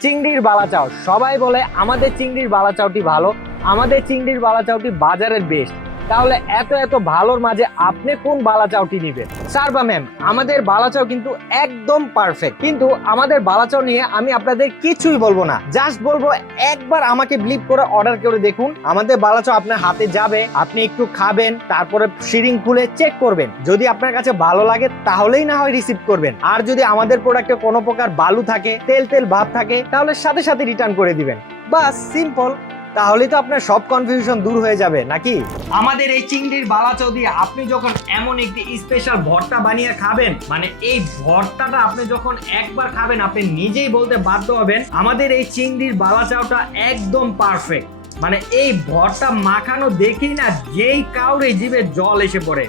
চিংড়ির বালাচাও সবাই বলে আমাদের চিংড়ির বালাচাওটি ভালো আমাদের চিংড়ির বালাচাওটি বাজারের বেস্ট তাহলে এত এত ভালোর মাঝে আপনি কোন বালাচাওটি নেবেন? স্যার বা ম্যাম, আমাদের বালাচাও কিন্তু একদম পারফেক্ট কিন্তু আমাদের বালাচাও নিয়ে আমি আপনাদের কিছুই বলব না। জাস্ট বলব, একবার আমাকে ব্লিপ করে অর্ডার করে দেখুন। আমাদের বালাচাও আপনার হাতে যাবে, আপনি একটু খাবেন, তারপরে সিরিং খুলে চেক করবেন। যদি আপনার কাছে ভালো লাগে, তাহলেই না হয় রিসিভ করবেন। আর যদি আমাদের প্রোডাক্টে কোনো প্রকার বালু থাকে, তেল তেল ভাব থাকে, তাহলে সাথে সাথে রিটার্ন করে দিবেন। বাস সিম্পল তাহলেই তো আপনার সব কনফিউশন দূর হয়ে যাবে, নাকি? আমাদের এই চিংড়ির বালাচাও দিয়ে আপনি যখন এমন একটি স্পেশাল ভর্তা বানিয়ে খাবেন মানে এই ভর্তাটা আপনি যখন একবার খাবেন, আপনি নিজেই বলতে বাধ্য হবেন, আমাদের এই চিংড়ির বালাচাওটা একদম পারফেক্ট মানে এই ভর্তা মাখানো দেখেই না যেই কাউরে জিভে জল এসে পড়ে।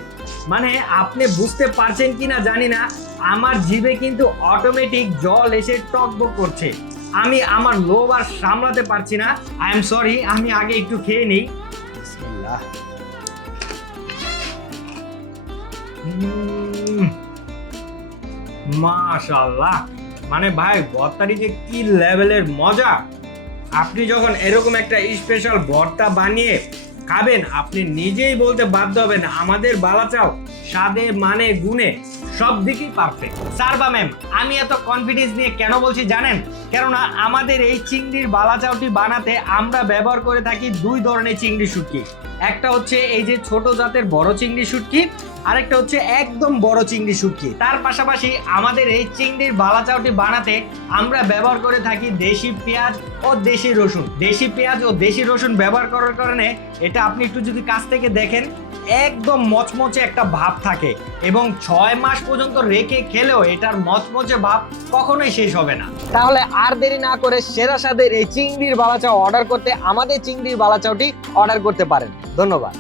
মানে আপনি বুঝতে পারছেন কিনা জানি না, আমার জিভে কিন্তু অটোমেটিক জল এসে টকবক করছে। আমি আমার লোভ আর সামলাতে পারছি না। আই এম সরি আমি আগে একটু খেয়ে নিই। মাশাল্লাহ মানে ভাই ভর্তাটি যে কি লেভেলের মজা। আপনি যখন এরকম একটা স্পেশাল ভর্তা বানিয়ে খাবেন, আপনি নিজেই বলতে বাধ্য হবেন, আমাদের বালা চাও, স্বাদে মানে গুণে, সব দিকেই পারফেক্ট স্যার বা ম্যাম আমি এত কনফিডেন্স নিয়ে কেন বলছি জানেন? কেননা আমাদের এই চিংড়ির বালা বালাচাওটি বানাতে আমরা ব্যবহার করে থাকি দুই ধরনের চিংড়ি শুটকি। একটা হচ্ছে এই যে ছোট জাতের বড় চিংড়ি শুটকি আরেকটা হচ্ছে একদম বড় চিংড়ি শুটকি। তার পাশাপাশি আমাদের এই চিংড়ির বালাচাওটি বানাতে আমরা ব্যবহার করে থাকি দেশি পেঁয়াজ ও দেশি রসুন। দেশি পেঁয়াজ ও দেশি রসুন ব্যবহার করার কারণে এটা আপনি একটু যদি কাছ থেকে দেখেন, একদম মচমচে একটা ভাব থাকে এবং ছয় মাস পর্যন্ত রেখে খেলেও এটার মচমচে ভাব কখনোই শেষ হবে না। তাহলে আর দেরি না করে সেরা স্বাদের এই চিংড়ির বালাচাও অর্ডার করতে আমাদের চিংড়ির বালাচাওটি অর্ডার করতে পারেন। ধন্যবাদ।